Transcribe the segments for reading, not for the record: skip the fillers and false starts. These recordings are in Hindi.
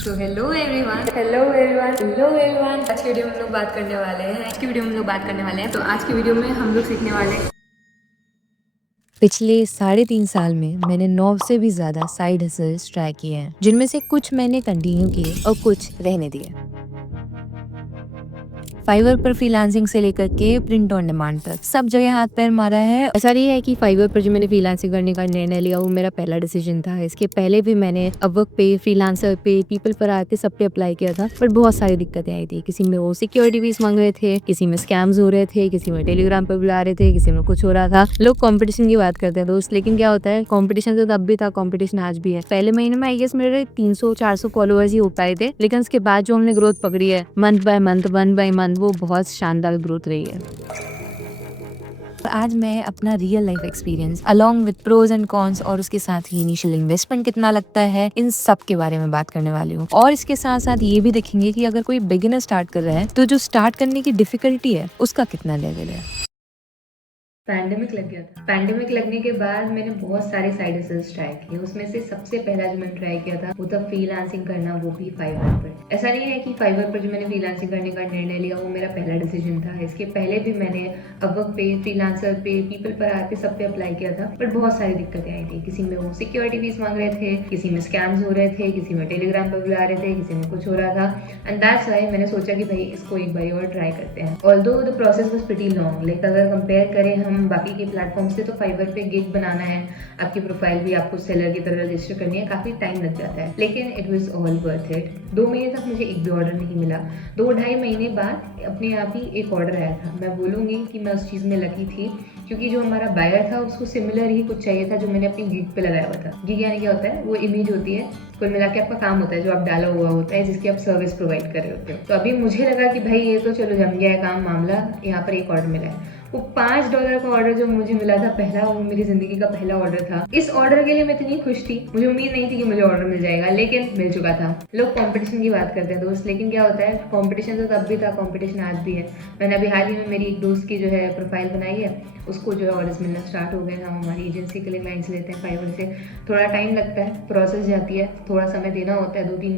तो हेलो एवरीवन। आज की वीडियो में हम लोग बात करने वाले हैं तो आज की वीडियो में हम लोग सीखने वाले हैं। पिछले 3.5 साल में मैंने 9 से भी ज़्यादा साइड हसल्स ट्राई किए हैं, जिनमें से कुछ मैंने कंटिन्यू किए और कुछ रहने दिए। फाइवर पर फ्रीलांसिंग से लेकर के प्रिंट ऑन डिमांड तक सब जगह हाथ पैर मारा है। ऐसा नहीं है कि फाइवर पर जो मैंने फ्रीलांसिंग करने का निर्णय लिया वो मेरा पहला डिसीजन था। इसके पहले भी मैंने अपवर्क पे, फ्रीलांसर पे, पीपल पर आके सब पे अप्लाई किया था, बट बहुत सारी दिक्कतें आई थी। किसी में वो सिक्योरिटी फीस मांग रहे थे, किसी में स्कैम्स हो रहे थे, किसी में टेलीग्राम पर बुला रहे थे, किसी में कुछ हो रहा था। लोग कॉम्पिटिशन की बात करते हैं दोस्त, लेकिन क्या होता है, कॉम्पिटिशन तो तब भी था, कॉम्पिटिशन आज भी है। पहले महीने में आई गेस मेरे 300-400 फॉलोअर्स ही हो पाए थे, लेकिन उसके बाद जो हमने ग्रोथ पकड़ी है मंथ बाय मंथ वो बहुत शानदार ग्रोथ रही है। आज मैं अपना real life experience along with pros and cons और उसके साथ ही इनिशियल इन्वेस्टमेंट कितना लगता है, इन सब के बारे में बात करने वाली हूँ। और इसके साथ साथ ये भी देखेंगे कि अगर कोई बिगिनर स्टार्ट कर रहा है तो जो स्टार्ट करने की डिफिकल्टी है उसका कितना लेवल है। पैंडेमिक लग गया था। पैंडेमिक लगने के बाद मैंने बहुत सारे साइड हसल्स ट्राई किए। उसमें से सबसे पहला जो मैंने ट्राई किया था वो था फ्रीलांसिंग करना, वो भी फाइवर पर। ऐसा नहीं है कि फाइवर पर जो मैंने फ्रीलांसिंग करने का निर्णय लिया वो मेरा पहला डिसीजन था। इसके पहले भी मैंने अपवर्क पे, फ्रीलांसर पे, पीपल पर आके सब पे अप्लाई किया था, बट बहुत सारी दिक्कतें आई थी। किसी में वो सिक्योरिटी फीस मांग रहे थे, किसी में स्कैम्स हो रहे थे, किसी में टेलीग्राम पर बुला रहे थे, किसी में कुछ हो रहा था। एंड दैट्स व्हाई मैंने सोचा कि भाई इसको एक बार और ट्राई करते हैं। Although the process was pretty long, like अगर कंपेयर करें हम बाकी के प्लेटफॉर्म से, तो फाइवर पे गिग बनाना है, आपकी प्रोफाइल भी आपको सेलर की तरह रजिस्टर करनी है, काफ़ी टाइम लग जाता है, लेकिन it was all worth it. 2 महीने तक मुझे एक भी ऑर्डर नहीं मिला। 2-2.5 महीने बाद अपने आप ही एक ऑर्डर आया था। मैं बोलूँगी कि मैं उस चीज़ में लकी थी, क्योंकि जो हमारा बायर था उसको सिमिलर ही कुछ चाहिए था जो मैंने अपनी गिग पे लगाया हुआ था। गिग यानी क्या होता है, वो इमेज होती है, कुल मिला के आपका काम होता है जो आप डाला हुआ होता है, जिसकी आप सर्विस प्रोवाइड कर रहे होते हो। तो अभी मुझे लगा कि भाई ये तो चलो जम गया है काम मामला, यहाँ पर एक ऑर्डर मिला है। वो $5 का ऑर्डर जो मुझे मिला था पहला, वो मेरी जिंदगी का पहला ऑर्डर था। इस ऑर्डर के लिए मैं इतनी खुश थी, मुझे उम्मीद नहीं थी कि मुझे ऑर्डर मिल जाएगा, लेकिन मिल चुका था। लोग कंपटीशन की बात करते हैं दोस्त, लेकिन क्या होता है, कंपटीशन तो तब भी था, कंपटीशन आज भी है। मैंने अभी हाल ही में मेरी एक दोस्त की जो है प्रोफाइल बनाई है, उसको जो है ऑर्डर्स मिलना स्टार्ट हो गए हैं। हम हमारी एजेंसी के लिए क्लाइंट्स लेते हैं फाइवर से। थोड़ा टाइम लगता है, प्रोसेस जाती है, थोड़ा समय देना होता है, 2-3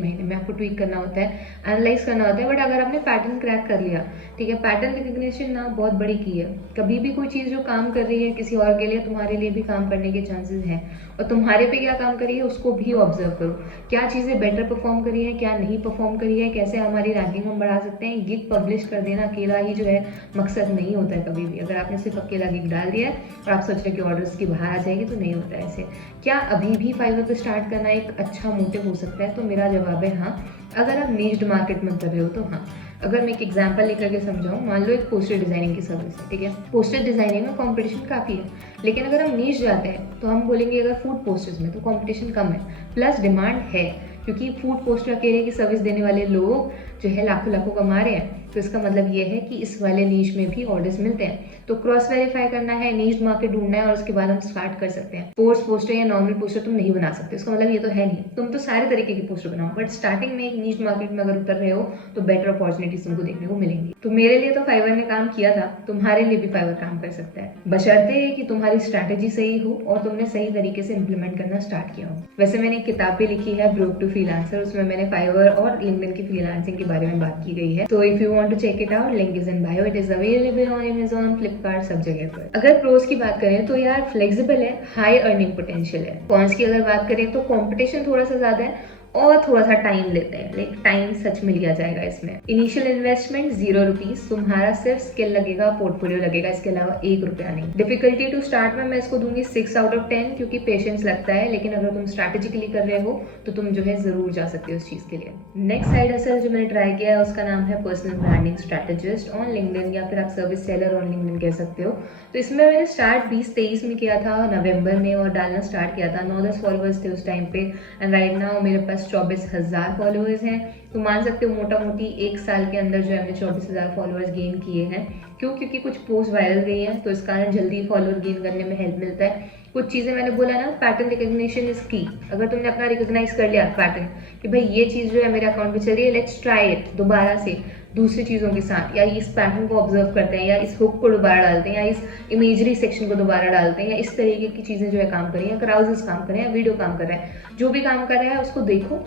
महीने में आपको ट्वीक करना होता है, एनालाइज करना होता है। बट अगर आपने पैटर्न क्रैक कर लिया, ठीक है, पैटर्न रिकग्निशन ना बहुत बड़ी की है। कभी भी कोई चीज़ जो काम कर रही है किसी और के लिए, तुम्हारे लिए भी काम करने के चांसेस हैं, और तुम्हारे पे क्या काम करी है उसको भी ऑब्जर्व करो। क्या चीज़ें बेटर परफॉर्म करी है, क्या नहीं परफॉर्म करी है, कैसे हमारी रैंकिंग हम बढ़ा सकते हैं। गिग पब्लिश कर देना अकेला ही जो है मकसद नहीं होता है कभी भी। अगर आपने सिर्फ अकेला गिग डाल दिया है और आप सोच रहे हैं कि ऑर्डर्स की बाहर आ जाएगी, तो नहीं होता है ऐसे। क्या अभी भी फाइवर पर स्टार्ट करना एक अच्छा मोटिव हो सकता है? तो मेरा जवाब है हाँ। अगर आप नीश्ड मार्केट में कर रहे हो तो हाँ। अगर मैं एक एग्जांपल लेकर के समझाऊँ, मान लो एक पोस्टर डिजाइनिंग की सर्विस है, ठीक है। पोस्टर डिजाइनिंग में कंपटीशन काफ़ी है, लेकिन अगर हम नीश जाते हैं तो हम बोलेंगे अगर फूड पोस्टर्स में तो कंपटीशन कम है, प्लस डिमांड है, क्योंकि फूड पोस्टर अकेले की सर्विस देने वाले लोग जो है लाखों लाखों कमा रहे हैं। तो इसका मतलब ये है कि इस वाले नीश में भी ऑर्डर्स मिलते हैं। तो क्रॉस वेरीफाई करना है, नीश मार्केट ढूंढना है, और उसके बाद हम स्टार्ट कर सकते हैं। फोर्स पोस्टर या नॉर्मल पोस्टर तुम नहीं बना सकते, इसका मतलब ये तो है नहीं तुम तो सारे तरीके के पोस्टर बनाओ, बट स्टार्टिंग में एक नीश मार्केट में अगर उतर रहे हो तो बेटर अपॉर्चुनिटीज तुमको देखने को मिलेंगी। तो मेरे लिए तो फाइवर ने काम किया था, तुम्हारे लिए भी फाइवर काम कर सकता है, बशर्ते कि तुम्हारी स्ट्रैटेजी सही हो और तुमने सही तरीके से इंप्लीमेंट करना स्टार्ट किया हो। वैसे मैंने एक किताब भी लिखी है, ब्रोक टू फ्रीलांसर, उसमें मैंने फाइवर और लिंक्डइन की फ्रीलांसिंग के बारे में बात की गई है। तो if you want to check it out, link is in bio, it is available on Amazon, Flipkart, सब जगह पर। अगर प्रोज की बात करें तो यार फ्लेक्सिबल है, हाई अर्निंग पोटेंशियल है। कॉन्स की अगर बात करें तो कंपटीशन थोड़ा सा ज्यादा है और थोड़ा सा टाइम लेते हैं, लाइक टाइम सच में लिया जाएगा इसमें। इनिशियल इन्वेस्टमेंट 0 रुपीज, तुम्हारा सिर्फ स्किल लगेगा, पोर्टफोलियो लगेगा, इसके अलावा 1 रुपया नहीं। डिफिकल्टी टू स्टार्ट में मैं इसको दूंगी 6 आउट ऑफ 10, क्योंकि पेशेंस लगता है, लेकिन अगर तुम स्ट्रैटेजिकली कर रहे हो तो तुम जो है जरूर जा सकते हो उस चीज के लिए। नेक्स्ट साइड हसल जो मैंने ट्राई किया है उसका नाम है personal branding strategist on LinkedIn, या फिर आप सर्विस सेलर ऑन लिंक्डइन कह सकते हो। तो इसमें मैंने स्टार्ट 2023 में किया था, नवंबर में, और डालना स्टार्ट किया था। 9-10 फॉलोअर्स थे उस टाइम पे, एंड राइट नाउ मेरे पास 24,000 फॉलोअर्स हैं। तो मान सकते हो मोटा मोटी 1 साल के अंदर जो है मैंने 24,000 फॉलोअर्स गेन किए हैं। क्यों? क्योंकि कुछ पोस्ट वायरल गई हैं, तो इस कारण जल्दी फॉलोअर गेन करने में हेल्प मिलता है। कुछ चीज़ें मैंने बोला ना, पैटर्न रिकग्निशन इज की। अगर तुमने अपना रिकॉग्नाइज कर लिया पैटर्न कि भाई ये चीज़ जो है मेरे अकाउंट पे चल रही है, लेट्स ट्राई इट दोबारा से दूसरी चीज़ों के साथ, या इस पैटर्न को ऑब्जर्व करते हैं, या इस हुक को दोबारा डालते हैं, या इस इमेजरी सेक्शन को दोबारा डालते हैं, या इस तरीके की चीज़ें जो है काम करें, या क्राउजेस काम करें, या वीडियो काम कर रहा है, जो भी काम कर रहा है उसको देखो,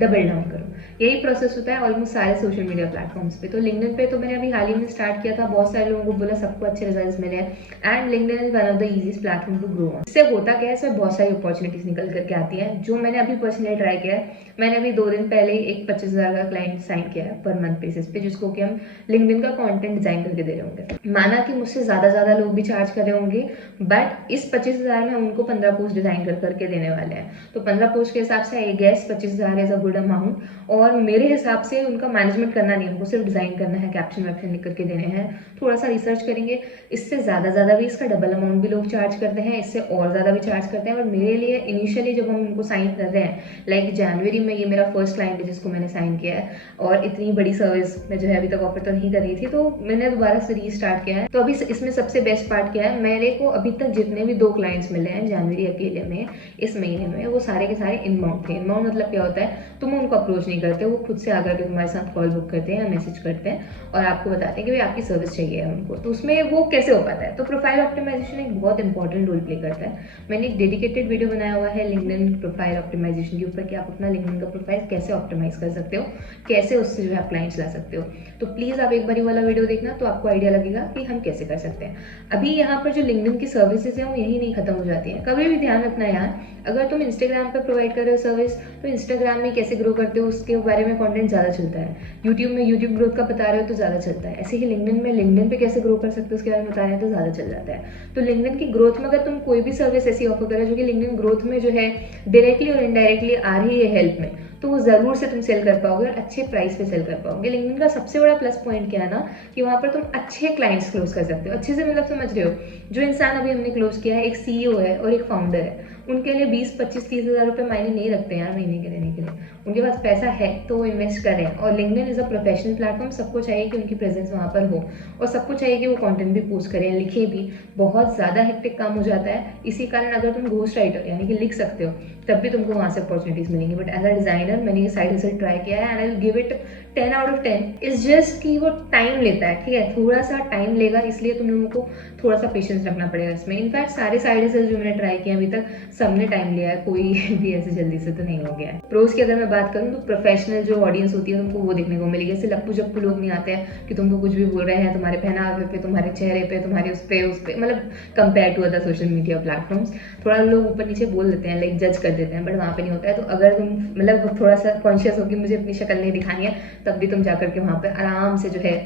डबल डाउन करो। यही प्रोसेस होता है ऑलमोस्ट सारे सोशल मीडिया प्लेटफॉर्म्स पे। तो लिंक्डइन पे तो मैंने अभी हाल ही में स्टार्ट किया था, बहुत सारे लोगों को बोला, सबको अच्छे रिजल्ट्स मिले हैं and LinkedIn is one of the easiest platform to grow on. इससे होता क्या है, इसमें बहुत सारी अपॉर्चुनिटीज निकल करके आती है। जो मैंने अभी पर्सनली ट्राई किया है, मैंने अभी 2 दिन पहले एक 25,000 का क्लाइंट साइन किया है पर मंथ बेसिस पे, जिसको कि हम लिंक्डइन का कंटेंट डिजाइन करके दे रहे होंगे। माना कि मुझसे ज्यादा लोग भी चार्ज कर रहे होंगे, बट इस 25,000 में हम उनको 15 पोस्ट डिजाइन कर करके देने वाले हैं। तो 15 पोस्ट के हिसाब से I guess 25,000 is a good amount. और मेरे हिसाब से उनका मैनेजमेंट करना नहीं, उनको सिर्फ डिजाइन करना है, कैप्शन वैप्शन लिख करके देने हैं, थोड़ा सा रिसर्च करेंगे। इससे ज्यादा भी, इसका डबल अमाउंट भी लोग चार्ज करते हैं, इससे और ज्यादा भी चार्ज करते हैं। और मेरे लिए इनिशियली जब हम उनको साइन कर रहे हैं, लाइक जनवरी में, ये मेरा फर्स्ट क्लाइंट है जिसको मैंने साइन किया है, और इतनी बड़ी सर्विस मैं जो है अभी तक ऑफर तो नहीं कर रही थी, तो मैंने दोबारा से रीस्टार्ट किया है। तो अभी इसमें सबसे बेस्ट पार्ट क्या है, मेरे को अभी तक जितने भी 2 क्लाइंट्स मिले हैं जनवरी अकेले में, इस महीने में, वो सारे के सारे इनबाउंड थे। इनबाउंड मतलब क्या होता है, तुम उनको अप्रोच नहीं करते, वो खुद से आकर के तुम्हारे साथ कॉल बुक करते हैं या मैसेज करते हैं और आपको बताते हैं कि भाई आपकी सर्विस चाहिए है उनको। तो उसमें वो कैसे हो पाता है, तो प्रोफाइल ऑप्टिमाइजेशन एक बहुत इंपॉर्टेंट रोल प्ले करता है। मैंने एक डेडिकेटेड वीडियो बनाया हुआ है लिंक्डइन प्रोफाइल ऑप्टिमाइजेशन के ऊपर कि आप अपना लिंक्डइन का प्रोफाइल कैसे ऑप्टिमाइज कर सकते हो, कैसे उससे जो है आप क्लाइंट्स ला सकते हो। तो प्लीज आप एक बार वाला वीडियो देखना, तो आपको आइडिया लगेगा कि हम कैसे कर सकते हैं। अभी यहाँ पर जो लिंक्डइन की सर्विसेज है वो यही नहीं खत्म हो जाती है। कभी भी ध्यान रखना यार, अगर तुम इंस्टाग्राम पर प्रोवाइड कर रहे हो सर्विस, तो इंस्टाग्राम में कैसे ग्रो करते हो उसके बारे में कंटेंट ज़्यादा चलता है। यूट्यूब में यूट्यूब ग्रोथ का बता रहे हो तो ज़्यादा चलता है। ऐसे ही लिंक्डइन में लिंक्डइन पे कैसे ग्रो कर सकते हो उसके बारे में बता रहे हैं तो ज़्यादा चल जाता है। तो लिंक्डइन की ग्रोथ में अगर तुम कोई भी सर्विस ऐसी ऑफर करो जो कि लिंक्डइन ग्रोथ में जो है डायरेक्टली और इनडायरेक्टली आ रही है हेल्प में, तो वो ज़रूर से तुम सेल कर पाओगे और अच्छे प्राइस पे सेल कर पाओगे। लिंक्डइन का सबसे बड़ा प्लस पॉइंट क्या है ना, कि वहाँ पर तुम अच्छे क्लाइंट्स क्लोज कर सकते हो। अच्छे से मतलब समझ रहे हो, जो इंसान अभी हमने क्लोज किया है, एक CEO है और एक फाउंडर है, उनके लिए 20, 25, 30 हज़ार रुपये मायने नहीं रखते यार महीने के लेने के लिए। उनके पास पैसा है तो वो इन्वेस्ट करें। और LinkedIn is a professional platform, सबको चाहिए कि उनकी प्रेजेंस वहाँ पर हो और सबको चाहिए कि वो कंटेंट भी पोस्ट करें, लिखे भी। बहुत ज़्यादा हेक्टिक काम हो जाता है, इसी कारण अगर तुम घोस्ट राइटर यानी कि लिख सकते हो तब भी तुमको वहाँ से अपॉर्चुनिटीज़ मिलेंगी। बट एज अ डिज़ाइनर मैंने ये साइड हसल ट्राई किया है and I will give it 10 out of 10। It's just कि वो टाइम लेता है, ठीक है, थोड़ा सा टाइम लेगा, इसलिए तुम लोगों को थोड़ा सा पेशेंस रखना पड़ेगा इसमें। इनफैक्ट सारे साइड हसल जो मैंने ट्राई किए अभी तक सबने टाइम लिया है, कोई भी ऐसे जल्दी से तो नहीं हो गया है। प्रोस की अगर मैं बात करूँ तो प्रोफेशनल जो ऑडियंस होती है तुमको वो देखने को मिलेगी। ऐसे लप्पू जप्पू लोग नहीं आते हैं कि तुमको कुछ भी बोल रहे हैं तुम्हारे पहनावे पे, तुम्हारे चेहरे पे, तुम्हारे उस पे मतलब compare to other social media platforms थोड़ा लोग ऊपर नीचे बोल देते हैं, लाइक जज कर देते हैं, बट वहाँ पे नहीं होता है। तो अगर तुम मतलब थोड़ा सा कॉन्शियस हो कि मुझे अपनी शक्ल नहीं दिखानी है, तब भी तुम जाकर के वहाँ पे आराम से जो है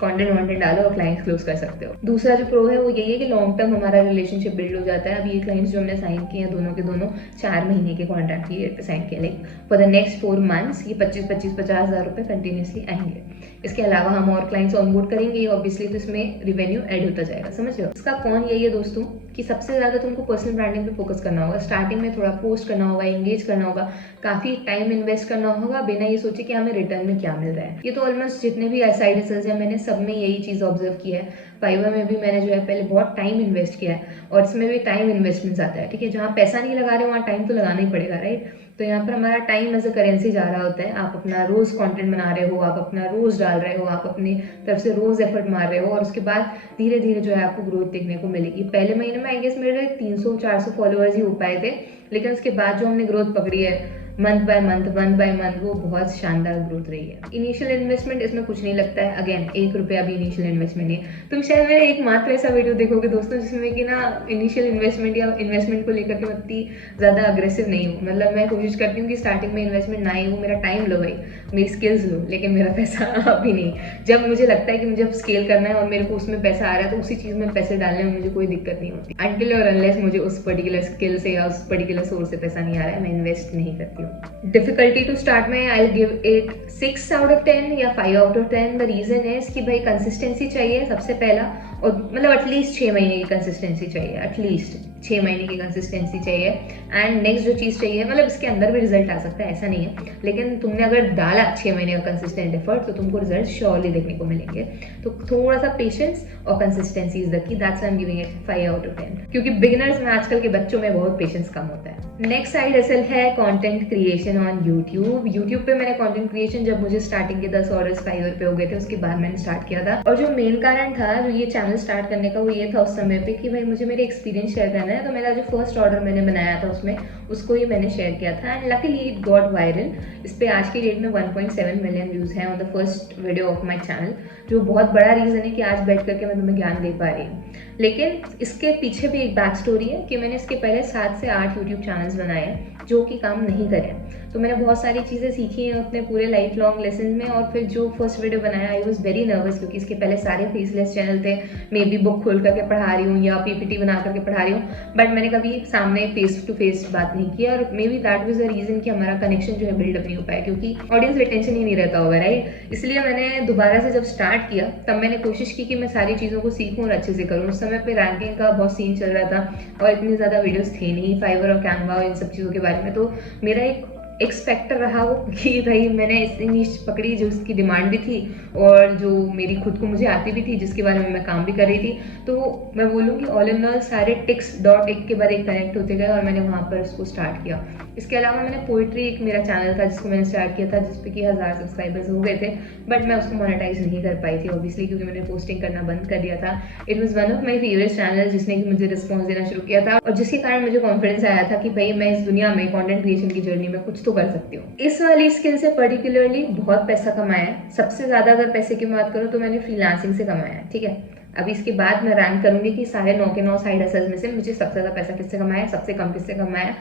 कंटेंट वॉन्टेंट डालो और क्लाइंट्स क्लोज कर सकते हो। दूसरा जो प्रो है वो यही है कि लॉन्ग टर्म हमारा रिलेशनशिप बिल्ड हो जाता है। अभी ये क्लाइंट्स जो हमने साइन किए हैं दोनों के दोनों 4 महीने के कॉन्ट्रैक्ट की साइन किए, like for the next 4 months ये 25-50 हज़ार रुपये कंटिन्यूसली आएंगे। इसके अलावा हम और क्लाइंट्स ऑनबोर्ड करेंगे ऑब्वियसली, तो इसमें रिवेन्यू ऐड होता जाएगा, समझ रहे हो। इसका कौन यही है दोस्तों कि सबसे ज़्यादा तुमको पर्सनल ब्रांडिंग पे फोकस करना होगा। स्टार्टिंग में थोड़ा पोस्ट करना होगा, एंगेज करना होगा, काफ़ी टाइम इन्वेस्ट करना होगा बिना ये सोचे कि हमें रिटर्न में क्या मिल रहा है। ये तो ऑलमोस्ट जितने भी साइड हसल्स हैं मैंने सब में यही चीज़ ऑब्जर्व किया है। फाइवर में भी मैंने जो है पहले बहुत टाइम इन्वेस्ट किया है और इसमें भी टाइम इन्वेस्टमेंट्स आता है, ठीक है। जहाँ पैसा नहीं लगा रहे वहाँ टाइम तो लगाना ही पड़ेगा, राइट। तो यहाँ पर हमारा टाइम एज अ करेंसी जा रहा होता है। आप अपना रोज़ कंटेंट बना रहे हो, आप अपना रोज़ डाल रहे हो, आप अपनी तरफ से रोज़ एफर्ट मार रहे हो और उसके बाद धीरे धीरे जो है आपको ग्रोथ देखने को मिलेगी। पहले महीने में आई गेस मेरे 300-400 फॉलोअर्स ही हो पाए थे, लेकिन उसके बाद जो हमने ग्रोथ पकड़ी है मंथ बाय मंथ वो बहुत शानदार ग्रोथ रही है। इनिशियल इन्वेस्टमेंट इसमें कुछ नहीं लगता है, अगेन 1 रुपया भी इनिशियल इन्वेस्टमेंट नहीं। तुम शायद मेरा एकमात्र ऐसा वीडियो देखोगे दोस्तों जिसमें कि ना इनिशियल इन्वेस्टमेंट या इन्वेस्टमेंट को लेकर के मैं इतनी ज़्यादा अग्रेसिव नहीं हूँ। मतलब मैं कोशिश करती हूँ कि स्टार्टिंग में इन्वेस्टमेंट ना ही हो, मेरा टाइम लो भाई, मेरी स्किल्स लो, लेकिन मेरा पैसा अभी नहीं। जब मुझे लगता है कि मुझे अब स्केल करना है और मेरे को उसमें पैसा आ रहा है तो उसी चीज़ में पैसे डालने में मुझे कोई दिक्कत नहीं होती। अनटिल और अनलेस मुझे उस पर्टिकुलर स्किल से या उस पर्टिकुलर सोर्स से पैसा नहीं आ रहा है, मैं इन्वेस्ट नहीं करती हूँ। डिफिकल्टी टू स्टार्ट में I will give it 6 out of 10 या 5 out of 10। The reason is कि भाई कंसिस्टेंसी चाहिए सबसे पहला, और मतलब एटलीस्ट 6 महीने की कंसिस्टेंसी चाहिए, एटलीस्ट 6 महीने की कंसिस्टेंसी चाहिए। एंड नेक्स्ट जो चीज़ चाहिए, मतलब इसके अंदर भी रिजल्ट आ सकता है, ऐसा नहीं है, लेकिन तुमने अगर डाला 6 महीने का कंसिस्टेंट एफर्ट तो तुमको रिजल्ट श्योरली देखने को मिलेंगे। तो थोड़ा सा पेशेंस और consistency is the key, that's I am giving it 5 out of 10, क्योंकि बिगिनर्स में आजकल के बच्चों में बहुत पेशेंस कम होता है। नेक्स्ट साइड हसल है कंटेंट क्रिएशन ऑन यूट्यूब पे मैंने कंटेंट क्रिएशन, जब मुझे स्टार्टिंग के 10 ऑर्डर्स फाइवर पे हो गए थे उसके बाद मैंने स्टार्ट किया था। और जो मेन कारण था जो ये चैनल स्टार्ट करने का वो ये था उस समय पे कि भाई मुझे मेरे एक्सपीरियंस शेयर करना चैनल है, तो मेरा जो फर्स्ट ऑर्डर मैंने बनाया था उसमें उसको ही मैंने शेयर किया था and luckily it got viral. इस पे आज की डेट में 1.7 मिलियन व्यूज़ हैं on the first video of my channel, जो बहुत बड़ा रीज़न है कि आज बैठ करके मैं तुम्हें ज्ञान दे पा रही हूँ। लेकिन इसके पीछे भी एक बैक स्टोरी है कि मैंने इसके पहले 7 से 8 यूट्यूब चैनल्स बनाए हैं जो कि काम नहीं करे। तो मैंने बहुत सारी चीज़ें सीखी हैं अपने पूरे लाइफ लॉन्ग लेसन में, और फिर जो फर्स्ट वीडियो बनाया आई वॉज वेरी नर्वस क्योंकि इसके पहले सारे फेसलेस चैनल थे। मे बी बुक खोल करके पढ़ा रही हूँ या पीपीटी बना करके पढ़ा रही हूँ, बट मैंने कभी सामने फेस टू फेस बात नहीं की, और may be that was the reason कि हमारा कनेक्शन जो है बिल्डअप नहीं हो पाया क्योंकि ऑडियंस पे टेंशन ही नहीं रहता होगा, राइट। इसलिए मैंने दोबारा से जब स्टार्ट किया तब मैंने कोशिश की कि मैं सारी चीज़ों को सीखूँ और अच्छे से करूँ। उस समय पे रैंकिंग का बहुत सीन चल रहा था और इतनी ज़्यादा वीडियोस थे नहीं फाइवर और कैनवा और इन सब चीज़ों के बारे में, तो मेरा एक एक्सपेक्टर रहा वो कि भाई मैंने इतनी नीश पकड़ी जो उसकी डिमांड भी थी और जो मेरी खुद को मुझे आती भी थी, जिसके बारे में मैं काम भी कर रही थी। तो मैं बोलूँगी ऑल इन ऑल सारे टिक्स डॉट एक के बाद एक कनेक्ट होते गए और मैंने वहाँ पर उसको स्टार्ट किया। इसके अलावा मैंने पोइट्री, एक मेरा चैनल था जिसको मैंने स्टार्ट किया था जिसपे कि 1000 सब्सक्राइबर्स हो गए थे, बट मैं उसको मोनेटाइज नहीं कर पाई थी ऑब्वियसली क्योंकि मैंने पोस्टिंग करना बंद कर दिया था। It was one of my favourite channel जिसने कि मुझे रिस्पॉन्स देना शुरू किया था और जिसके कारण मुझे कॉन्फिडेंस आया था कि भाई मैं इस दुनिया में कॉन्टेंट क्रिएशन की जर्नी में कुछ तो कर सकती हूँ। इस वाली स्किल से पर्टिकुलरली बहुत पैसा कमाया है। सबसे ज़्यादा अगर पैसे की बात करूँ तो मैंने फ्रीलांसिंग से कमाया है, ठीक है। अभी इसके बाद मैं रैंक करूंगी कि सारे 9 के 9 साइड हसल्स में से मुझे सबसे ज़्यादा पैसा किससे कमाया है, सबसे कम किससे कमाया है,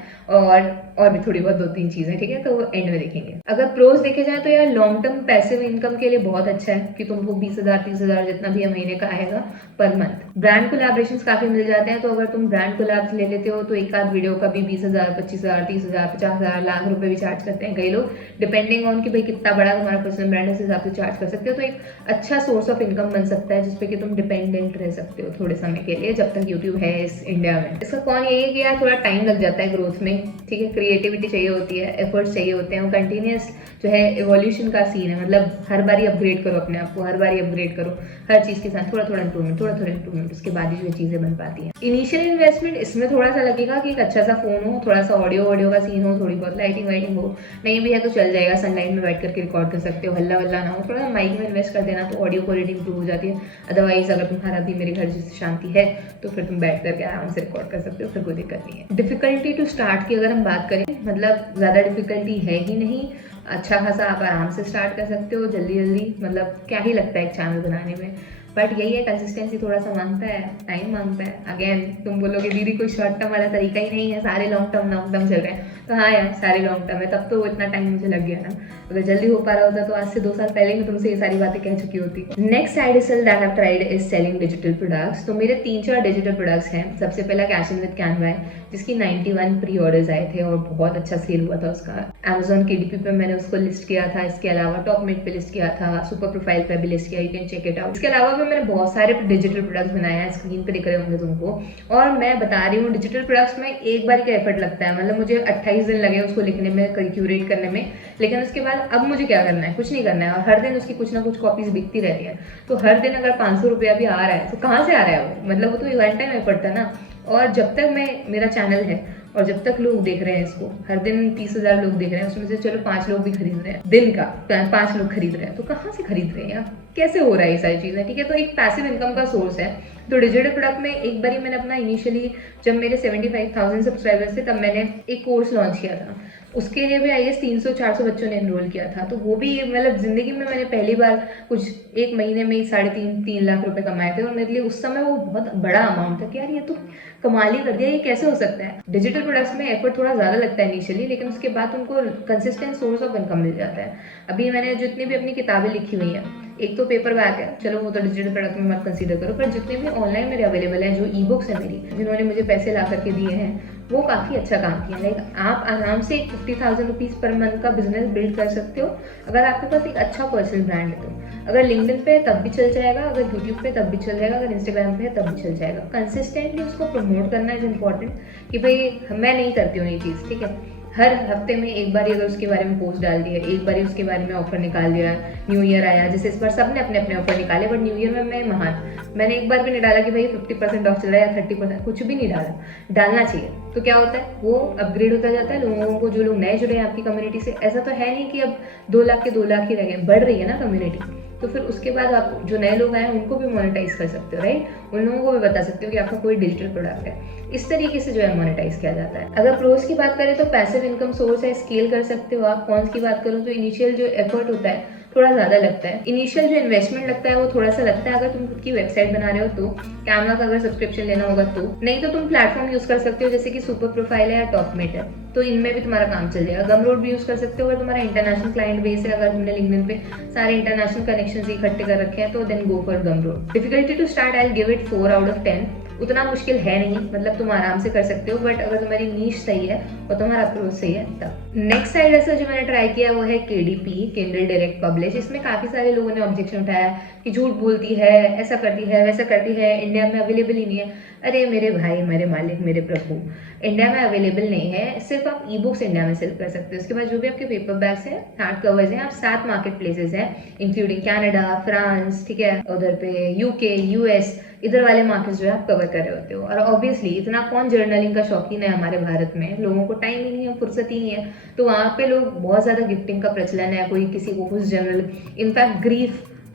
और भी थोड़ी बहुत 2-3 चीज़ें, ठीक है, तो एंड में देखेंगे। अगर प्रोज देखे जाए तो यार लॉन्ग टर्म पैसिव इनकम के लिए बहुत अच्छा है कि तुमको 20,000 30,000 जितना भी महीने का आएगा पर मंथ। ब्रांड कोलैबोरेशंस काफ़ी मिल जाते हैं, तो अगर तुम ब्रांड कोलैब्स ले लेते हो तो एक आध वीडियो का भी 20,000 25,000 30,000 50,000 लाख रुपए भी चार्ज करते हैं कई लोग, डिपेंडिंग ऑन कि भाई कितना बड़ा तुम्हारा पर्सनल ब्रांड है उस हिसाब से चार्ज कर सकते हो। तो एक अच्छा सोर्स ऑफ इनकम बन सकता है जिसपे कि तुम डिपेंडेंट रह सकते हो थोड़े समय के लिए जब तक यूट्यूब है इस इंडिया में। इसका कौन ये है कि यार थोड़ा टाइम लग जाता है ग्रोथ में, ठीक है, क्रिएटिविटी चाहिए होती है, एफर्ट्स चाहिए होते हैं, वो कंटिन्यूस जो है एवोल्यूशन का सीन है, मतलब हर बारी अपग्रेड करो अपने आप को, हर बारी अपग्रेड करो हर चीज़ के साथ, थोड़ा थोड़ा इंप्रूवमेंट, उसके बाद ही जो चीज़ें बन पाती हैं। इनिशियल इन्वेस्टमेंट इसमें थोड़ा सा लगेगा कि एक अच्छा सा फोन हो, थोड़ा सा ऑडियो का सीन हो, थोड़ी बहुत लाइटिंग वाइटिंग हो, नहीं भी है तो चल जाएगा, सनलाइट में बैठ करके रिकॉर्ड कर सकते हो, हल्ला वल्ला ना हो, थोड़ा माइक में इन्वेस्ट कर देना तो ऑडियो क्वालिटी इंप्रूव हो जाती है। अदरवाइज अगर तुम्हारा भी मेरे घर जैसे शांति है तो फिर तुम बैठ करके आराम से रिकॉर्ड कर सकते हो, फिर कोई दिक्कत नहीं है। डिफिकल्टी टू स्टार्ट की अगर हम बात करें, मतलब ज़्यादा डिफिकल्टी है ही नहीं, अच्छा खासा आप आराम से स्टार्ट कर सकते हो जल्दी, मतलब क्या ही लगता है एक चैनल बनाने में, बट यही है कंसिस्टेंसी थोड़ा सा मांगता है, टाइम मांगता है। अगेन तुम बोलोगे दीदी कोई शॉर्ट टर्म वाला तरीका ही नहीं है, सारे लॉन्ग टर्म चल रहे हैं, तो हाँ यार सारे लॉन्ग टर्म है, तब तो इतना टाइम मुझे लग गया ना। अगर जल्दी हो पा रहा होता तो आज से 2 साल पहले मैं तुमसे ये सारी बातें कह चुकी होती। Next side hustle that I have tried is selling digital products. तो मेरे 3-4 डिजिटल प्रोडक्ट्स हैं। सबसे पहला कैश इन विद कैनवा है जिसकी 91 प्री ऑर्डर्स आए थे और बहुत अच्छा सेल हुआ था उसका। Amazon KDP पे मैंने उसको लिस्ट किया था, इसके अलावा टॉप मिड पे लिस्ट किया था, सुपर प्रोफाइल पे भी लिस्ट किया, you can check it out. इसके अलावा भी मैंने बहुत सारे डिजिटल प्रोडक्ट्स बनाए हैं, स्क्रीन पे दिख रहे होंगे तुमको, और मैं बता रही हूँ डिजिटल प्रोडक्ट्स में एक बार का एफर्ट लगता है, मतलब मुझे 28 दिन लगे उसको लिखने में, क्यूरेट करने में, लेकिन उसके बाद अब मुझे क्या करना है, कुछ नहीं करना है, और हर दिन उसकी कुछ ना कुछ कॉपीज बिकती रहती है। तो हर दिन अगर 500 रुपया भी आ रहा है तो कहाँ से आ रहा है वो, मतलब वो तो वन टाइम एफर्ट था ना। और जब तक मेरा चैनल है और जब तक लोग देख रहे हैं इसको, हर दिन 30,000 लोग देख रहे हैं, उसमें से चलो 5 लोग भी खरीद रहे हैं, दिन का 5 लोग खरीद रहे हैं, तो कहाँ से खरीद रहे हैं यार, कैसे हो रहा है ये सारी चीज़ें, ठीक है। तो एक पैसिव इनकम का सोर्स है। तो डिजिटल प्रोडक्ट में एक बार मैंने अपना इनिशियली जब मेरे 75,000 सब्सक्राइबर्स थे तब मैंने एक कोर्स लॉन्च किया था, उसके लिए भी आई 300-400 बच्चों ने एनरोल किया था। तो वो भी मतलब ज़िंदगी में मैंने पहली बार कुछ एक महीने में 3.5-3 लाख रुपए कमाए थे, और मेरे लिए उस समय वो बहुत बड़ा अमाउंट था कि यार ये तो कमाल ही कर दिया, ये कैसे हो सकता है। डिजिटल प्रोडक्ट्स में एफर्ट थोड़ा ज़्यादा लगता है इनिशियली, लेकिन उसके बाद उनको कंसिस्टेंट सोर्स ऑफ इनकम मिल जाता है। अभी मैंने जितनी भी अपनी किताबें लिखी हुई हैं, एक तो पेपर बैक है, चलो वो तो डिजिटल प्रोडक्ट में मत कंसीडर करो, पर जितने भी ऑनलाइन मेरे अवेलेबल हैं, जो ई बुक्स है मेरी, जिन्होंने मुझे पैसे ला करके दिए हैं, वो काफ़ी अच्छा काम किया। लाइक आप आराम से 50,000 रुपीज़ पर मंथ का बिजनेस बिल्ड कर सकते हो अगर आपके पास एक अच्छा पर्सनल ब्रांड है। तो अगर लिंक्डइन पे तब भी चल जाएगा, अगर यूट्यूब पे तब भी चल जाएगा, अगर इंस्टाग्राम पे तब भी चल जाएगा। कंसिस्टेंटली उसको प्रमोट करना इज इम्पॉर्टेंट कि भाई मैं नहीं करती हूँ ये चीज़, ठीक है। हर हफ्ते में एक बार अगर उसके बारे में पोस्ट डाल दिया, एक बार उसके बारे में ऑफर निकाल दिया, न्यू ईयर आया, जैसे इस बार सबने अपने अपने ऑफर निकाले, बट न्यू ईयर में मैं मैंने एक बार भी नहीं डाला कि भाई 50% ऑफ चल रहा है या 30%, कुछ भी नहीं डाला। डालना चाहिए, तो क्या होता है वो अपग्रेड होता जाता है लोगों को, जो लोग नए जुड़े हैं आपकी कम्युनिटी से। ऐसा तो है नहीं कि अब 2 लाख के 2 लाख ही रह गए, बढ़ रही है ना कम्युनिटी, तो फिर उसके बाद आप जो नए लोग आए उनको भी मोनेटाइज कर सकते हो, राइट? उन लोगों को भी बता सकते हो कि आपका कोई डिजिटल प्रोडक्ट है। इस तरीके से जो है मोनेटाइज किया जाता है। अगर प्रोज की बात करें तो पैसिव इनकम सोर्स है, स्केल कर सकते हो आप। कॉन्स की बात करूँ तो इनिशियल जो एफर्ट होता है थोड़ा ज़्यादा लगता है, इनिशियल जो इन्वेस्टमेंट लगता है वो थोड़ा सा लगता है अगर तुम खुद की वेबसाइट बना रहे हो तो, कैनवा का अगर सब्सक्रिप्शन लेना होगा तो, नहीं तो तुम प्लेटफॉर्म यूज कर सकते हो जैसे कि सुपर प्रोफाइल है या टॉपमेट है, तो इनमें भी तुम्हारा काम चल जाएगा। गमरोड भी यूज कर सकते हो अगर तुम्हारा इंटरनेशनल क्लाइंट बेस है, अगर तुमने लिंक्डइन पे सारे इंटरनेशनल कनेक्शन इकट्ठे कर रखे हैं तो then go for Gumroad. Difficulty to start I will give it 4 out of 10। उतना मुश्किल है नहीं, मतलब तुम आराम से कर सकते हो, बट अगर तुम्हारी नीश सही है और तुम्हारा अप्रोच सही है तब। नेक्स्ट साइड ऐसा जो मैंने ट्राई किया वो है KDP, किंडल डायरेक्ट पब्लिश। इसमें काफी सारे लोगों ने ऑब्जेक्शन उठाया कि झूठ बोलती है, ऐसा करती है, वैसा करती है, इंडिया में अवेलेबल ही नहीं है। अरे मेरे भाई, मेरे मालिक, मेरे प्रभु, इंडिया में अवेलेबल नहीं है, सिर्फ आप ई बुक्स इंडिया में सेल कर सकते हो। उसके बाद जो भी आपके पेपर बैग्स हैं, हार्ड कवर्स हैं, आप 7 मार्केट प्लेसेस हैं इंक्लूडिंग कनाडा, फ्रांस, ठीक है, उधर पे UK, US, इधर वाले मार्केट्स जो है आप कवर कर रहे होते हो। और ऑब्वियसली इतना कौन जर्नलिंग का शौकीन है हमारे भारत में, लोगों को टाइम ही नहीं है, फुर्सत ही नहीं है, तो वहाँ पे लोग बहुत ज़्यादा गिफ्टिंग का प्रचलन है, कोई किसी को कुछ journal, in fact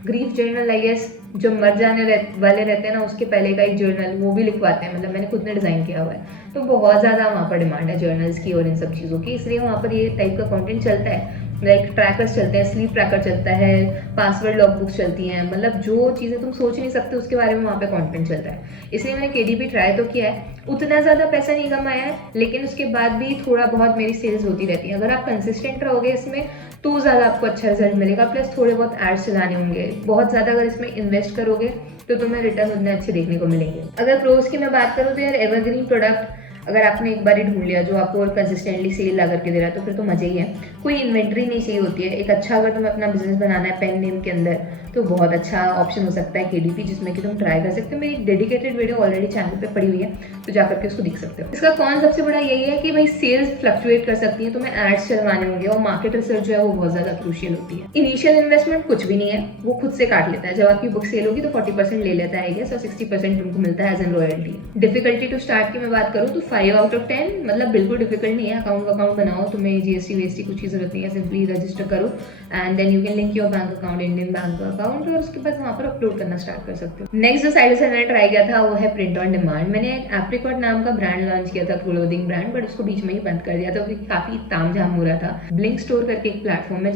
grief journal I guess जो मर जाने वाले रहते हैं ना उसके पहले का एक जर्नल वो भी लिखवाते हैं, मतलब मैंने खुद ने डिज़ाइन किया हुआ है। तो बहुत ज़्यादा वहाँ पर डिमांड है जर्नल्स की और इन सब चीज़ों की, इसलिए वहाँ पर ये टाइप का कंटेंट चलता है। लाइक ट्रैकर्स चलते हैं, स्लीप ट्रैकर चलता है, पासवर्ड लॉग बुक्स चलती हैं, मतलब जो चीज़ें तुम सोच नहीं सकते उसके बारे में वहाँ पे कंटेंट चल रहा है। इसलिए मैंने KDP ट्राई तो किया है, उतना ज़्यादा पैसा नहीं कमाया है, लेकिन उसके बाद भी थोड़ा बहुत मेरी सेल्स होती रहती है। अगर आप कंसिस्टेंट रहोगे इसमें तो ज़्यादा आपको अच्छा रिजल्ट मिलेगा, प्लस थोड़े बहुत एड्स चलाने होंगे। बहुत ज़्यादा अगर इसमें इन्वेस्ट करोगे तो तुम्हें रिटर्न उतने अच्छे देखने को मिलेंगे। अगर प्रोज की मैं बात करूँ तो यार एवरग्रीन प्रोडक्ट अगर आपने एक बार ही ढूंढ लिया जो आपको कंसिस्टेंटली सेल ला करके दे रहा है तो फिर तो मजे ही है। कोई इन्वेंट्री नहीं चाहिए होती है। एक अच्छा अगर तुम्हें अपना बिजनेस बनाना है पेन नेम के अंदर तो बहुत अच्छा ऑप्शन हो सकता है KDP, जिसमें कि तुम ट्राई कर सकते हो। मेरी एक डेडिकेटेड वीडियो ऑलरेडी चैनल पे पड़ी हुई है, तो जाकर के उसको देख सकते हो। इसका कौन सबसे बड़ा यही है कि भाई सेल्स फ्लक्चुएट कर सकती है, तुम्हें एड्स चलवाने होंगे और मार्केट रिसर्च जो है वो बहुत ज्यादा क्रूशियल होती है। इनिशियल इन्वेस्टमेंट कुछ भी नहीं है, वो खुद से काट लेता है। जब आपकी बुक सेल होगी तो 40% ले लेता है और 60% तुमको मिलता है as an royalty. Difficulty to start की मैं बात करूँ तो 5 आउट ऑफ 10, मतलब बिल्कुल डिफिकल्ट नहीं है। अकाउंट बनाओ, तुम्हें GST VST कुछ की जरूरत नहीं है, सिंपली रजिस्टर करो and then you can link your bank account, Indian bank account, और उसके बाद वहाँ पर अपलोड करना स्टार्ट कर सकते हो। नेक्स्ट जो साइड से मैंने ट्राई किया था वो है प्रिंट ऑन डिमांड। मैंने एक एप्रिकॉट नाम का ब्रांड लॉन्च किया था, क्लोथिंग ब्रांड, बट उसको बीच में ही बंद कर दिया था क्योंकि काफी तामझाम हो रहा था। ब्लिंक स्टोर करके एक प्लेटफॉर्म है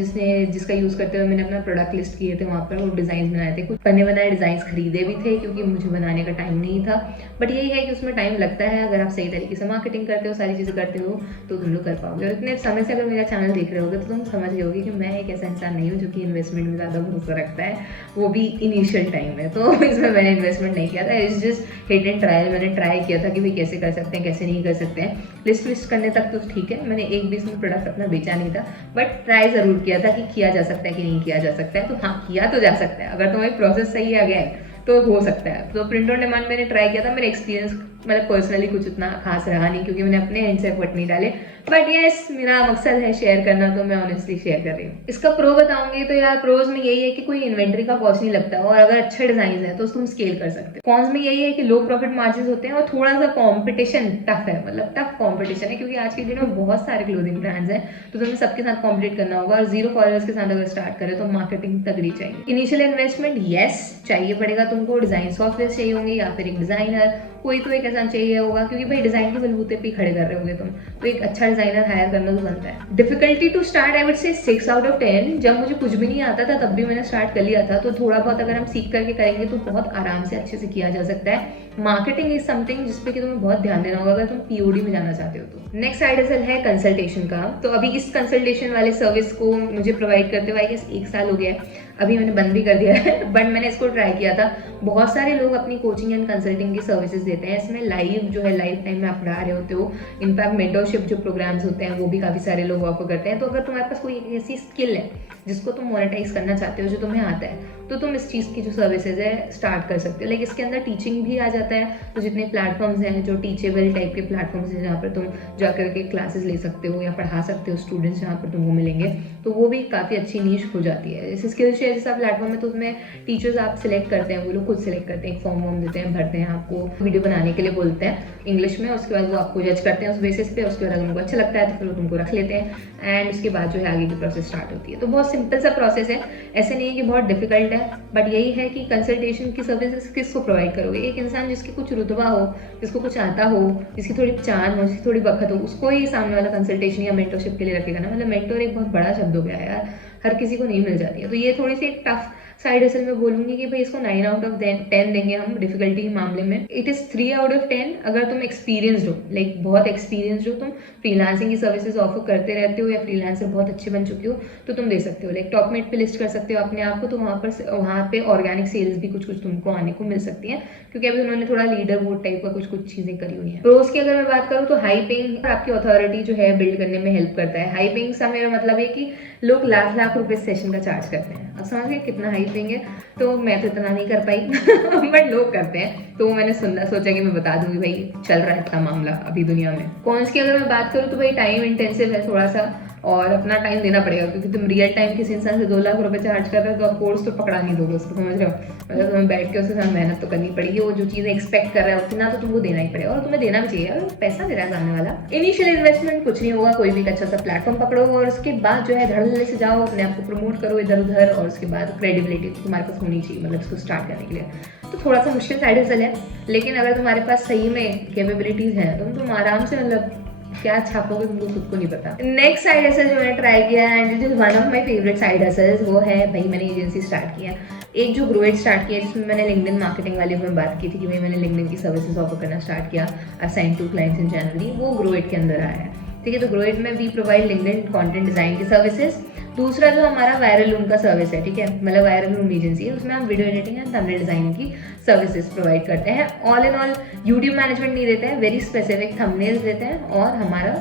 जिसका यूज करते हुए मैंने अपना प्रोडक्ट लिस्ट किए थे, वहाँ पर वो डिजाइन बनाए थे, कुछ बने बनाए डिजाइन खरीदे भी थे क्योंकि मुझे बनाने का टाइम नहीं था। बट यही है कि उसमें टाइम लगता है, अगर आप सही तरीके से मार्केटिंग करते हो, सारी चीजें करते हो तो तुम लोग कर पाओगे। और इतने समय से अगर मेरा चैनल देख रहे होगे तो तुम समझ रहे होगे कि मैं एक ऐसा इंसान नहीं हूँ जो कि इन्वेस्टमेंट में ज़्यादा भरोसा रखता है, वो भी इनिशियल टाइम में। तो इसमें मैंने इन्वेस्टमेंट नहीं किया था, it's just hit and trial. मैंने ट्राई किया था कि भाई कैसे कर सकते हैं, कैसे नहीं कर सकते हैं। लिस्ट करने तक तो ठीक है, मैंने एक भी इसमें प्रोडक्ट अपना बेचा नहीं था, बट ट्राई ज़रूर किया था कि किया जा सकता है कि नहीं किया जा सकता है। तो हाँ, किया तो जा सकता है, अगर तुम्हारी प्रोसेस सही आ गया है तो हो सकता है। तो प्रिंट ऑन डिमांड मैंने ट्राई किया था, मेरा एक्सपीरियंस मतलब पर्सनली कुछ इतना खास रहा नहीं क्योंकि मैंने अपने एंड से एफर्ट नहीं डाले, बट यस मेरा मकसद है शेयर करना, तो मैं ऑनेस्टली शेयर कर रही हूँ। इसका प्रो बताऊंगी तो यार प्रोज में यही है कि कोई इन्वेंट्री का कॉस्ट नहीं लगता और अगर अच्छे डिजाइन है तो तुम स्केल कर सकते हो। कॉन्स में यही है कि लो प्रॉफिट मार्जिन होते हैं और थोड़ा सा कॉम्पिटिशन टफ है, मतलब टफ कॉम्पिटिशन है क्योंकि आज के दिनों में बहुत सारे क्लोथिंग ब्रांड्स हैं, तो तुम्हें सबके साथ कॉम्पिट करना होगा और 0 फॉलोअर्स के साथ अगर स्टार्ट करे तो मार्केटिंग तगड़ी चाहिए। इनिशियल इन्वेस्टमेंट यस चाहिए पड़ेगा तुमको, डिजाइन सॉफ्टवेयर चाहिए होंगे या फिर एक डिजाइनर, कोई तो एक ऐसा चाहिए होगा क्योंकि भाई डिजाइन के बलबूते पे खड़े कर रहे होगे तुम, तो एक अच्छा डिजाइनर हायर करना तो बनता है। Difficulty to start I would say 6 out of 10। जब मुझे कुछ भी नहीं आता था तब भी मैंने स्टार्ट कर लिया था, तो थोड़ा बहुत अगर हम सीख करके करेंगे तो बहुत आराम से अच्छे से किया जा सकता है। मार्केटिंग इज समथिंग जिसपे कि तुम्हें बहुत ध्यान देना होगा अगर तुम POD में जाना चाहते हो तो। नेक्स्ट साइड हसल है कंसल्टेशन का। तो अभी इस कंसल्टेशन वाले सर्विस को मुझे प्रोवाइड करते हुए 1 साल हो गया है, अभी मैंने बंद भी कर दिया है बट मैंने इसको ट्राई किया था। बहुत सारे लोग अपनी कोचिंग एंड कंसल्टिंग की सर्विसेज देते हैं, इसमें लाइव जो है लाइफ टाइम में आप पढ़ा रहे होते हो। इनफैक्ट मेंटरशिप जो प्रोग्राम्स होते हैं वो भी काफ़ी सारे लोग ऑफर करते हैं। तो अगर तुम्हारे पास कोई ऐसी स्किल है जिसको तुम मोनेटाइज करना चाहते हो, जो तुम्हें आता है, तो तुम इस चीज़ की जो सर्विसेज है स्टार्ट कर सकते हो। लाइक इसके अंदर टीचिंग भी आ जाता है, तो जितने प्लेटफॉर्म्स हैं जो टीचेबल टाइप के प्लेटफॉर्म्स हैं जहाँ पर तुम जाकर के क्लासेस ले सकते हो या पढ़ा सकते हो स्टूडेंट्स जहाँ पर तुमको मिलेंगे, तो वो भी काफ़ी अच्छी नीश हो जाती है। जैसे स्किल शेयर जैसा प्लेटफॉर्म है तो उसमें टीचर्स आप सिलेक्ट करते हैं, वो लोग खुद सिलेक्ट करते हैं, फॉर्म वॉर्म देते हैं, भरते हैं, आपको वीडियो बनाने के लिए बोलते हैं इंग्लिश में, उसके बाद वो आपको जज करते हैं उस बेसिस पे। उसके बाद अगर उनको अच्छा लगता है तो फिर वो तुमको रख लेते हैं एंड उसके बाद जो है आगे की प्रोसेस स्टार्ट होती है। तो बहुत सिंपल सा प्रोसेस है, ऐसे नहीं है कि बहुत डिफिकल्ट है, बट यही है कि कंसल्टेशन की सर्विसेज किसको प्रोवाइड करोगे। एक इंसान जिसकी कुछ रुतबा हो, जिसको कुछ आता हो, जिसकी थोड़ी पहचान हो, जिसकी थोड़ी बखत हो, उसको ही सामने वाला कंसल्टेशन या मेंटरशिप के लिए रखेगा ना। मतलब मेंटोर एक बहुत बड़ा शब्द हो गया है यार, हर किसी को नहीं मिल जाती है। तो ये थोड़ी सी एक टफ साइड हसल में बोलूंगी कि भाई इसको 9 आउट ऑफ 10 देंगे हम डिफिकल्टी के मामले में। इट इज़ 3 आउट ऑफ 10 अगर तुम एक्सपीरियंसड हो, लाइक बहुत एक्सपीरियंसड हो, तुम फ्रीलांसिंग की सर्विसेज ऑफर करते रहते हो या फ्रीलांसर बहुत अच्छे बन चुके हो, तो तुम दे सकते हो। लाइक टॉप मेट पे लिस्ट कर सकते हो अपने आप को, तो वहाँ पे ऑर्गेनिक सेल्स भी कुछ कुछ तुमको आने को मिल सकती है, क्योंकि अभी उन्होंने थोड़ा लीडर बोर्ड टाइप का कुछ चीज़ें करी हुई हैं। प्रोज की अगर मैं बात करूँ तो हाई पेइंग आपकी अथॉरिटी जो है बिल्ड करने में हेल्प करता है। हाई पेइंग से मेरा मतलब है कि लोग लाख लाख रुपए सेशन का चार्ज करते हैं। अब समझ गए कितना हाई पेइंग है। तो मैं तो इतना नहीं कर पाई बट लोग करते हैं, तो मैंने सोचा कि मैं बता दूंगी भाई चल रहा है इतना मामला अभी दुनिया में। कॉन्स की अगर मैं बात करूँ तो भाई टाइम इंटेंसिव है थोड़ा सा, और अपना टाइम देना पड़ेगा, क्योंकि तुम रियल टाइम किसी इंसान से 2 लाख रुपए चार्ज कर रहे हो तो ऑफ कोर्स तो पकड़ा नहीं दोगे उसको, समझ रहे हो। मतलब तुम्हें बैठ के उसके साथ मेहनत तो करनी पड़ेगी, वो जो चीज़ें एक्सपेक्ट कर रहा है उतना तो तुमको देना ही पड़ेगा, और तुम्हें देना भी चाहिए, और पैसा दे रहा है सामने वाला। इनिशियल इन्वेस्टमेंट कुछ नहीं होगा, कोई भी एक अच्छा सा प्लेटफॉर्म पकड़ो और उसके बाद जो है धड़ल्ले से जाओ, अपने आप को प्रमोट करो इधर उधर, और उसके बाद क्रेडिबिलिटी तुम्हारे पास होनी चाहिए, मतलब इसको स्टार्ट करने के लिए। तो थोड़ा सा मुश्किल साइड हसल है, लेकिन अगर तुम्हारे पास सही में कैपेबिलिटीज हैं तो तुम आराम से मतलब क्या छापोगे तुमको खुद को नहीं पता। नेक्स्ट साइड हसल जो मैंने ट्राई किया and it is one of my favourite side hustles, वो है भाई मैंने एजेंसी स्टार्ट किया। एक जो ग्रोइट स्टार्ट किया जिसमें मैंने लिंक्डइन मार्केटिंग वाली में बात की थी कि भाई मैंने लिंक्डइन की सर्विसेज ऑफर करना स्टार्ट किया, असाइन 2 क्लाइंट्स इन जनवरी, वो ग्रोइट के अंदर आया है। ठीक है, तो ग्रोइट में we provide LinkedIn content design की सर्विसेज। दूसरा जो हमारा वायरल लूम का सर्विस है, ठीक है, मतलब वायरल लूम एजेंसी है, उसमें हम video editing and thumbnail designing की सर्विसेज प्रोवाइड करते हैं। All in all YouTube management नहीं देते हैं, वेरी स्पेसिफिक थंबनेल्स देते हैं और हमारा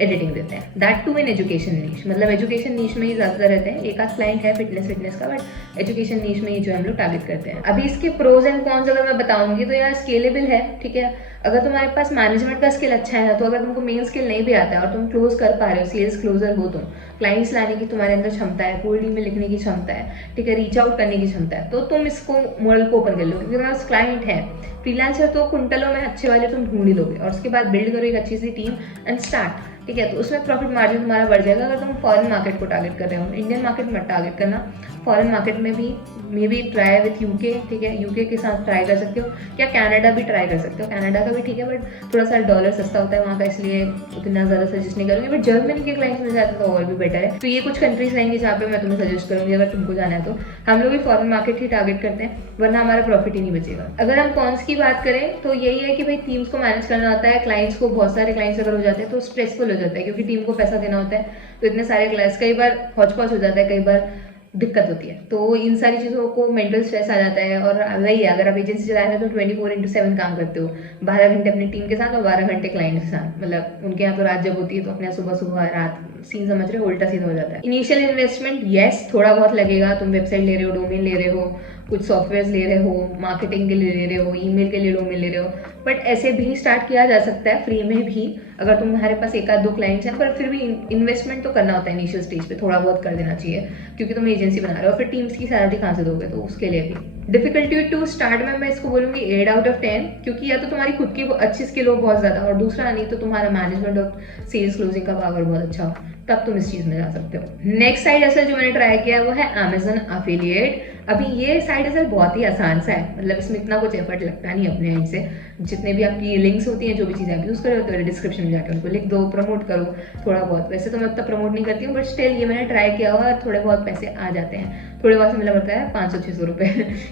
एडिटिंग देते हैं, दैट टू इन एजुकेशन नीश, मतलब एजुकेशन नीश में ही ज़्यादातर रहते हैं। एक आध क्लाइंट है फिटनेस का, बट एजुकेशन नीश में ही जो हम लोग टारगेट करते हैं। अभी इसके प्रोज एंड कॉन्स अगर मैं बताऊंगी तो यार स्केलेबल है, ठीक है। अगर तुम्हारे पास मैनेजमेंट का स्किल अच्छा है ना, तो अगर तुमको मेन स्किल नहीं भी आता है और तुम क्लोज कर पा रहे हो, सेल्स क्लोजर हो तुम, क्लाइंट्स लाने की तुम्हारे अंदर क्षमता है, कोल्ड में लिखने की क्षमता है, ठीक है, रीच आउट करने की क्षमता है, तो तुम इसको मॉडल को ओपन कर लो, क्योंकि तुम्हारे पास क्लाइंट है। फ्रीलांसर तो कुंटलों में अच्छे वाले तुम ढूंढ ही लोगे, और उसके बाद बिल्ड करो एक अच्छी सी टीम एंड स्टार्ट, ठीक है। तो उसमें प्रॉफिट मार्जिन तुम्हारा बढ़ जाएगा। अगर तुम फॉरेन मार्केट को टारगेट कर रहे हो, इंडियन मार्केट मत टारगेट करना, फॉरेन मार्केट में भी may be try with UK, ठीक है, यूके के साथ ट्राई कर सकते हो, या कनाडा भी ट्राई कर सकते हो। कनाडा का भी ठीक है, बट थोड़ा सा डॉलर सस्ता होता है वहाँ का, इसलिए उतना ज़्यादा सजेस्ट नहीं करूँगी। बट जर्मनी के क्लाइंट्स मिल जाते तो और भी बेटर है। तो ये कुछ कंट्रीज रहेंगी जहाँ पे मैं तुम्हें सजेस्ट करूँगी अगर तुमको जाना है तो। हम लोग भी फॉरेन मार्केट ही टारगेट करते हैं, वरना हमारा प्रॉफिट ही नहीं बचेगा। अगर हम कॉन्स की बात करें तो यही है कि भाई टीम्स को मैनेज करना होता है, क्लाइंट्स को, बहुत सारे क्लाइंट्स अगर हो जाते हैं तो स्ट्रेसफुल हो जाता है, क्योंकि टीम को पैसा देना होता है, तो इतने सारे क्लाइंट्स कई बार हौच पौच हो जाता है, कई बार दिक्कत होती है, तो इन सारी चीज़ों को मेंटल स्ट्रेस आ जाता है। और वही है, अगर आप एजेंसी चला रहे हो तो 24/7 काम करते हो, 12 घंटे अपनी टीम के साथ और 12 घंटे क्लाइंट के साथ। मतलब उनके यहाँ तो रात जब होती है तो अपने सुबह सुबह रात, सीन समझ रहे हो, उल्टा सीधा हो जाता है। इनिशियल इन्वेस्टमेंट यस थोड़ा बहुत लगेगा, तुम वेबसाइट ले रहे हो, डोमेन ले रहे हो, कुछ सॉफ्टवेयर ले रहे हो, मार्केटिंग के लिए ले रहे हो, ईमेल के लिए डोमेन ले रहे हो, बट ऐसे भी स्टार्ट किया जा सकता है फ्री में भी, अगर तुम्हारे पास एक आध 2 क्लाइंट्स हैं। पर फिर भी इन्वेस्टमेंट तो करना होता है इनिशियल स्टेज पे, थोड़ा बहुत कर देना चाहिए, क्योंकि तुम एजेंसी बना रहे हो, फिर टीम्स की सैलरी कहाँ से दोगे, तो उसके लिए भी। डिफिकल्टी टू स्टार्ट में मैं इसको बोलूँगी 8 आउट ऑफ 10, क्योंकि या तो तुम्हारी खुद की अच्छी स्किल हो बहुत ज़्यादा, और दूसरा नहीं तो तुम्हारा मैनेजमेंट और सेल्स क्लोजिंग का पावर बहुत अच्छा हो, तब तुम इस चीज़ में जा सकते हो। नेक्स्ट साइड हसल जो मैंने ट्राई किया वो है अमेजन अफिलिएट। अभी ये साइड हसल बहुत ही आसान सा है, मतलब इसमें इतना कुछ एफर्ट लगता नहीं अपने एंड से। जितने भी आपकी लिंक्स होती हैं, जो भी चीज़ें आप यूज़ कर रहे हो, तो डिस्क्रिप्शन में जाकर उनको लिख दो, प्रमोट करो थोड़ा बहुत। वैसे तो मैं उतना प्रमोट नहीं करती हूँ, बट स्टिल ये मैंने ट्राई किया हुआ, थोड़े बहुत पैसे आ जाते हैं। थोड़े बहुत से मिला पड़ता है 500-600 रुपये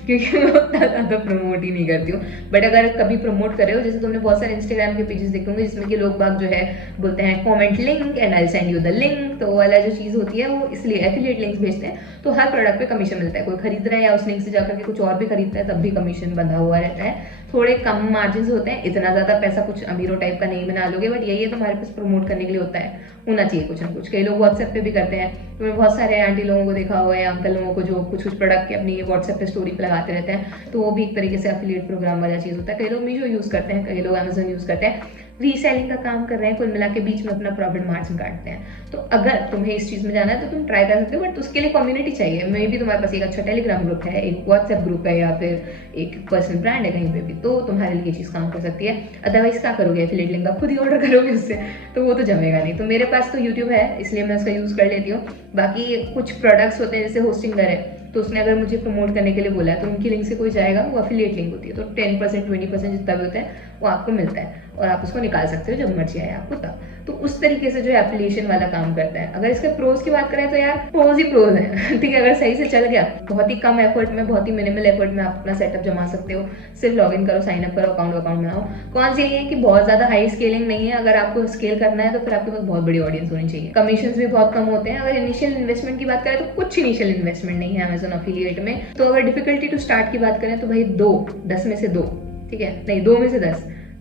क्योंकि मैं उतना ज़्यादा प्रमोट ही नहीं करती हूँ। बट अगर कभी प्रमोट कर रहे हो, जैसे तुमने बहुत सारे इंस्टाग्राम के पेजेस देखे होंगे जिसमें कि लोग बाग जो है बोलते हैं comment link and I send you the link, तो वो वाला जो चीज़ होती है वो इसलिए एफिलिएट लिंक्स भेजते हैं, तो हर प्रोडक्ट पे कमीशन मिलता है। कोई खरीद रहा है या उस लिंक से जाकर के कुछ और भी खरीदता है, तब भी कमीशन बंधा हुआ रहता है। थोड़े कम मार्जिन होते हैं, इतना ज़्यादा पैसा कुछ अमीरों टाइप का नहीं बना लोगे, बट यही है तुम्हारे पास प्रमोट करने के लिए होता है, होना चाहिए कुछ ना कुछ। कई लोग व्हाट्सएप पे भी करते हैं, तो मैं बहुत सारे आंटी लोगों को देखा हुआ है, अंकल लोगों को जो कुछ प्रोडक्ट के अपनी व्हाट्सएप पे स्टोरी पे लगाते रहते हैं, तो वो भी एक तरीके से एफिलिएट प्रोग्राम वाला चीज़ होता है। कई लोग मीशो यूज़ करते हैं, कई लोग अमेजन यूज़ करते हैं। रीसेलिंग का काम कर रहे हैं, कुल मिला के बीच में अपना प्रॉफिट मार्जिन काटते हैं। तो अगर तुम्हें इस चीज़ में जाना है तो तुम ट्राई कर सकते हो, बट उसके लिए कम्युनिटी चाहिए। मे भी तुम्हारे पास एक अच्छा टेलीग्राम ग्रुप है, एक व्हाट्सएप ग्रुप है, या फिर एक पर्सनल ब्रांड है कहीं पे भी, तो तुम्हारे लिए ये चीज़ काम कर सकती है। अदरवाइज क्या करोगे, एफिलिएट लिंक आप खुद ही ऑर्डर करोगे उससे, तो वो तो जमेगा नहीं। तो मेरे पास तो यूट्यूब है, इसलिए मैं उसका यूज़ कर लेती हूँ। बाकी कुछ प्रोडक्ट्स होते हैं जैसे होस्टिंगर है, तो उसने अगर मुझे प्रमोट करने के लिए बोला है तो उनकी लिंक से कोई जाएगा, वो एफिलिएट लिंक होती है, तो 10% 20% जितना भी होता है वो आपको मिलता है, और आप उसको निकाल सकते हो जब मर्जी आए आपको तब। तो उस तरीके से जो एफिलिएशन वाला काम करता है। अगर इसके प्रोज की बात करें तो यार प्रोज ही प्रोज है ठीक है। अगर सही से चल गया, बहुत ही कम एफर्ट में, बहुत ही मिनिमल एफर्ट में आप अपना सेटअप जमा सकते हो। सिर्फ लॉगिन करो, साइन अप करो, अकाउंट बनाओ। कौन सी ये है कि बहुत ज्यादा हाई स्केलिंग नहीं है। अगर आपको स्केल करना है तो फिर आपके पास बहुत बड़ी ऑडियंस होनी चाहिए। कमीशन भी बहुत कम होते हैं। अगर इनिशियल इन्वेस्टमेंट की बात करें तो कुछ इनिशियल इन्वेस्टमेंट नहीं है अमेजोन अफिलिएट में। तो अगर डिफिकल्टी टू स्टार्ट की बात करें तो भाई 10 में से 2, ठीक है, नहीं 2 में से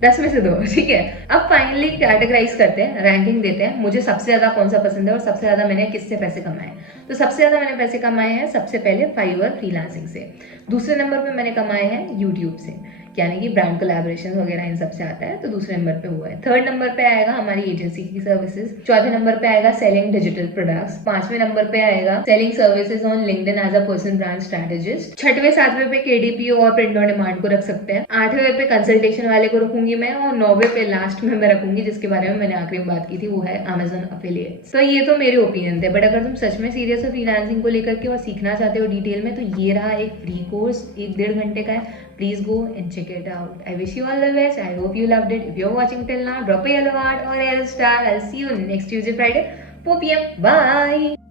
10 में से 2, ठीक है। अब फाइनली कैटेगराइज करते हैं, रैंकिंग देते हैं, मुझे सबसे ज्यादा कौन सा पसंद है और सबसे ज्यादा मैंने किससे पैसे कमाए। तो सबसे ज्यादा मैंने पैसे कमाए हैं सबसे पहले फाइवर फ्रीलांसिंग से, दूसरे नंबर पे मैंने कमाए हैं यूट्यूब से, यानी कि ब्रांड कोलैबोरेशन वगैरह इन सब से आता है, तो दूसरे नंबर पे हुआ है। थर्ड नंबर पे आएगा हमारी एजेंसी की सर्विसेज, चौथे नंबर पे आएगा सेलिंग डिजिटल प्रोडक्ट्स, पांचवें नंबर पे आएगा selling services on LinkedIn as a personal brand strategist, छठवें सातवें पे केडीपीओ और प्रिंट ऑन डिमांड को रख सकते हैं, आठवें पे कंसल्टेशन वाले को रखूंगी मैं, और 9वें पे लास्ट में मैं रखूंगी जिसके बारे में मैंने आखिरी में बात की थी, वो है अमेजोन अफिलिएट। तो ये तो मेरे ओपिनियन थे, बट अगर तुम सच में सीरियस हो फ्रीलांसिंग को लेकर के और सीखना चाहते हो डिटेल में, तो ये रहा एक फ्री कोर्स, 1-1.5 घंटे का है। Please go and check it out. I wish you all the best. I hope you loved it. If you're watching till now, drop a yellow heart or a yellow star. I'll see you next Tuesday, Friday, 4 p.m. Bye.